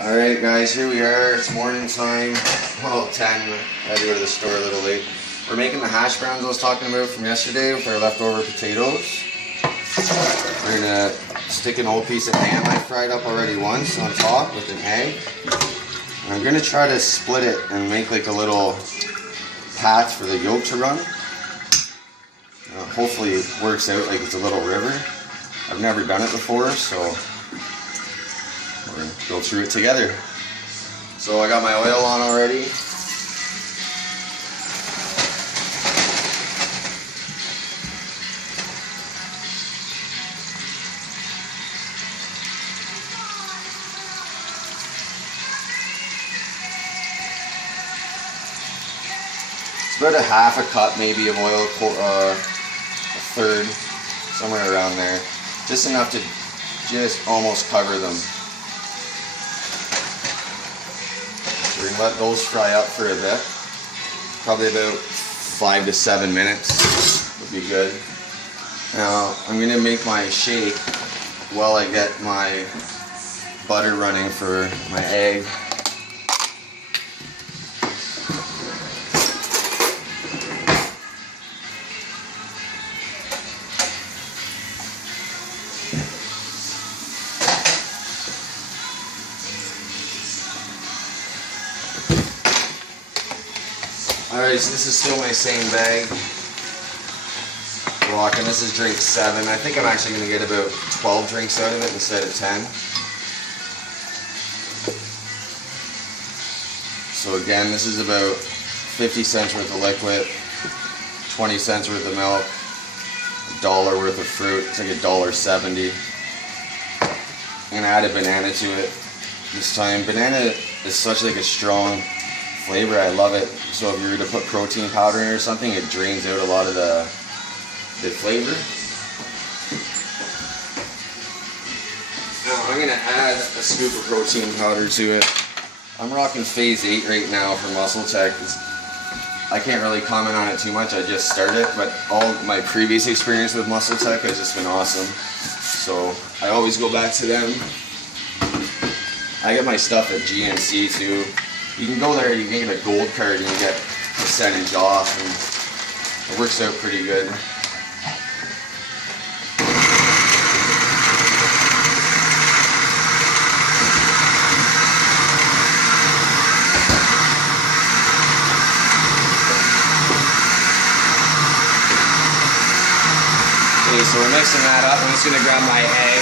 Alright guys, here we are. It's morning time. Well, 10. I had to go to the store a little late. We're making the hash browns I was talking about from yesterday with our leftover potatoes. We're going to stick an old piece of ham I fried up already once on top with an egg. And I'm going to try to split it and make like a little path for the yolk to run. Hopefully it works out like it's a little river. I've never done it before, so we're going to go through it together. So I got my oil on already. It's about a half a cup maybe of oil, a third, somewhere around there. Just enough to just almost cover them. We're going to let those fry up for a bit. Probably about 5 to 7 minutes would be good. Now I'm going to make my shake while I get my butter running for my egg. Alright, so this is still my same bag. And this is drink 7. I think I'm actually going to get about 12 drinks out of it instead of 10. So again, this is about 50 cents worth of liquid, 20 cents worth of milk, $1 worth of fruit. It's like $1.70. I'm going to add a banana to it this time. Banana is such like a strong flavor. I love it. So if you were to put protein powder in or something, it drains out a lot of the flavor. Now I'm going to add a scoop of protein powder to it. I'm rocking phase 8 right now for Muscle Tech. I can't really comment on it too much. I just started, but all my previous experience with Muscle Tech has just been awesome. So I always go back to them. I get my stuff at GNC too. You can go there, you can get a gold card and you get a percentage off, and it works out pretty good. Okay, so we're mixing that up. I'm just going to grab my egg.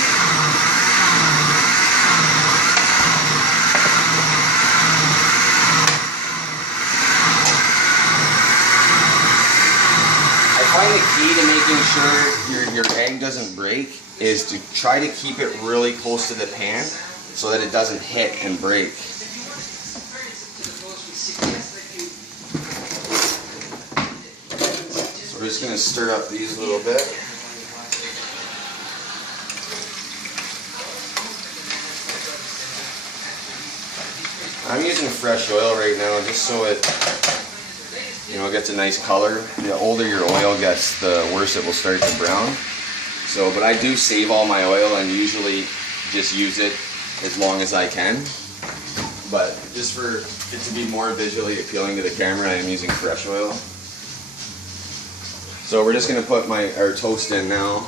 I find the key to making sure your egg doesn't break is to try to keep it really close to the pan so that it doesn't hit and break. So we're just going to stir up these a little bit. I'm using fresh oil right now just so it gets a nice color. The older your oil gets, the worse it will start to brown. So, but I do save all my oil and usually just use it as long as I can. But just for it to be more visually appealing to the camera, I am using fresh oil. So we're just going to put our toast in now.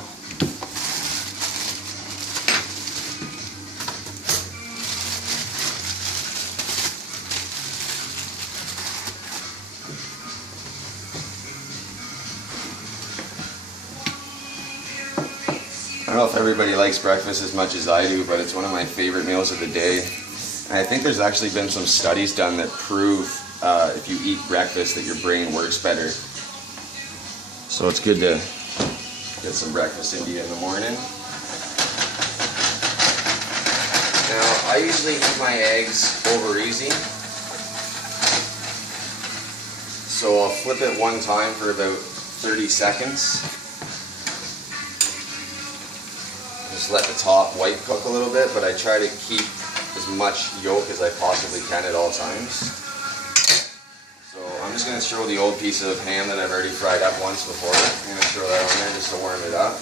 I don't know if everybody likes breakfast as much as I do, but it's one of my favorite meals of the day. And I think there's actually been some studies done that prove if you eat breakfast that your brain works better. So it's good to get some breakfast into you in the morning. Now, I usually eat my eggs over easy. So I'll flip it one time for about 30 seconds. Just let the top white cook a little bit, but I try to keep as much yolk as I possibly can at all times. So I'm just going to throw the old piece of ham that I've already fried up once before. I'm going to throw that on there just to warm it up.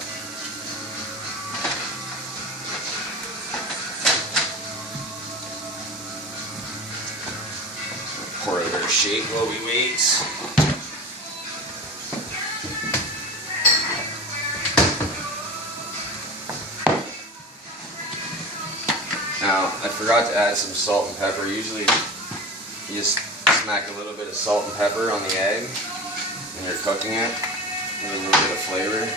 her a shake while we wait. Now, I forgot to add some salt and pepper. Usually, you just smack a little bit of salt and pepper on the egg when you're cooking it. Get a little bit of flavor.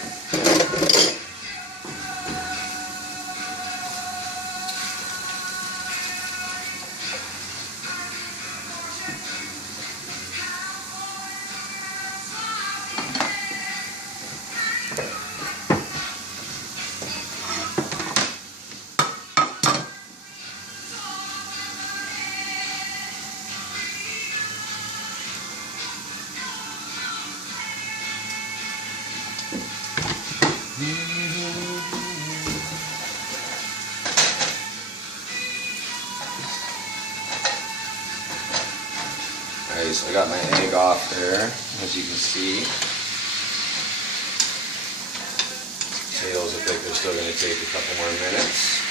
Alright, so I got my egg off there, as you can see. Potatoes look like they're still going to take a couple more minutes.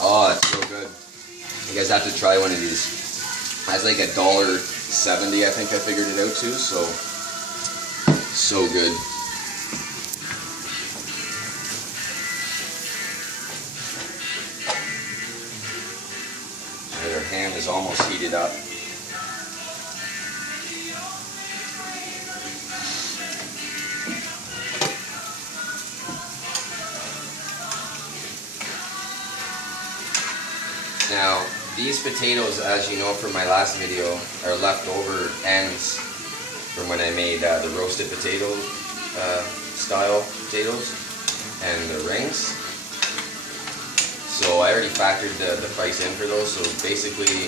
Oh, it's so good. You guys have to try one of these. It has like $1.70, I think I figured it out to, so good. Alright, our ham is almost heated up. Now, these potatoes, as you know from my last video, are leftover ends from when I made the roasted potato style potatoes and the rings. So I already factored the price in for those, so basically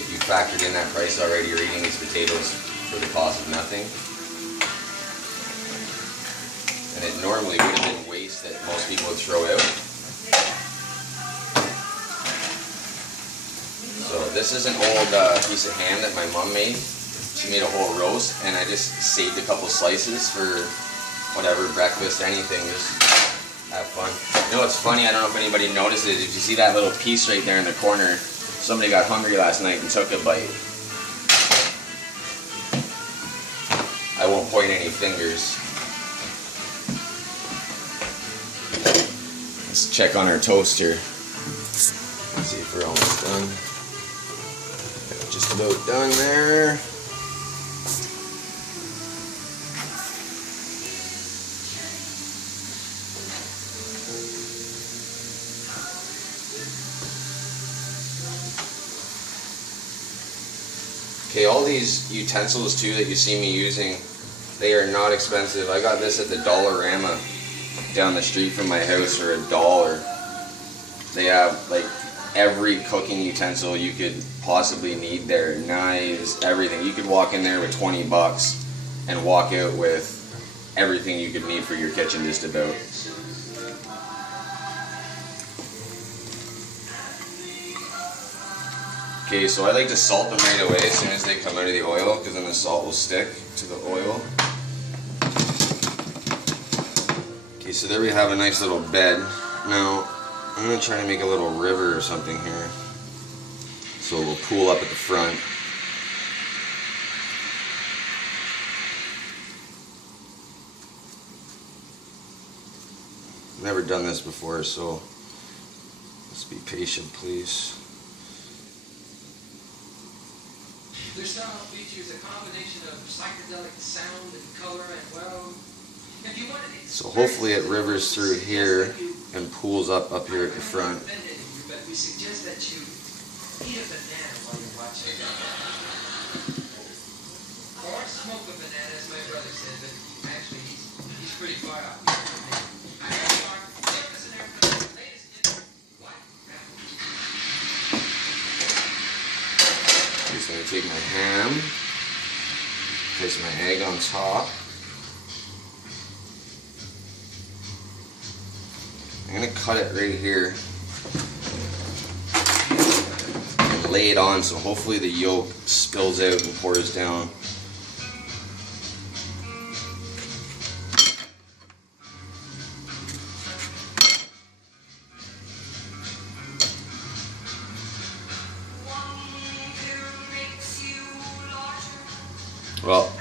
if you factored in that price already, you're eating these potatoes for the cost of nothing. And it normally would have been waste that most people would throw out. So this is an old piece of ham that my mom made. She made a whole roast, and I just saved a couple slices for whatever, breakfast, anything, just have fun. You know what's funny, I don't know if anybody noticed it, if you see that little piece right there in the corner, somebody got hungry last night and took a bite. I won't point any fingers. Let's check on our toaster. Let's see if we're almost done. Just about done there. Okay, all these utensils too that you see me using, they are not expensive. I got this at the Dollarama down the street from my house for $1. They have like every cooking utensil you could possibly need there, knives, everything. You could walk in there with $20 and walk out with everything you could need for your kitchen just about. Okay, so I like to salt them right away as soon as they come out of the oil, because then the salt will stick to the oil. Okay, so there we have a nice little bed. Now, I'm going to try to make a little river or something here, so it will pool up at the front. Never done this before, so let's be patient, please. Their style features a combination of psychedelic sound and color, and well, if you wanted it, so hopefully it rivers through here and pools up here at the front. But we suggest that you eat a banana while you're watching. Or smoke a banana, as my brother said, but actually he's pretty far out. So I'm going to take my ham, place my egg on top. I'm going to cut it right here and lay it on, so hopefully the yolk spills out and pours down. Well,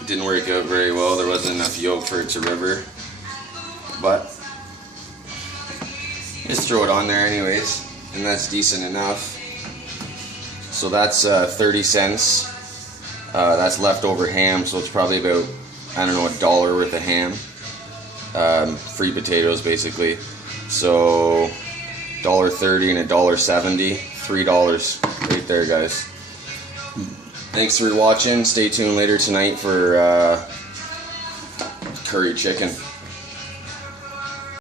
it didn't work out very well. There wasn't enough yolk for it to river. But just throw it on there anyways, and that's decent enough. So that's 30 cents. That's leftover ham, so it's probably about, I don't know, $1 worth of ham. Free potatoes basically. So $1.30 and $1.70, $3 right there, guys. Thanks for watching. Stay tuned later tonight for curry chicken.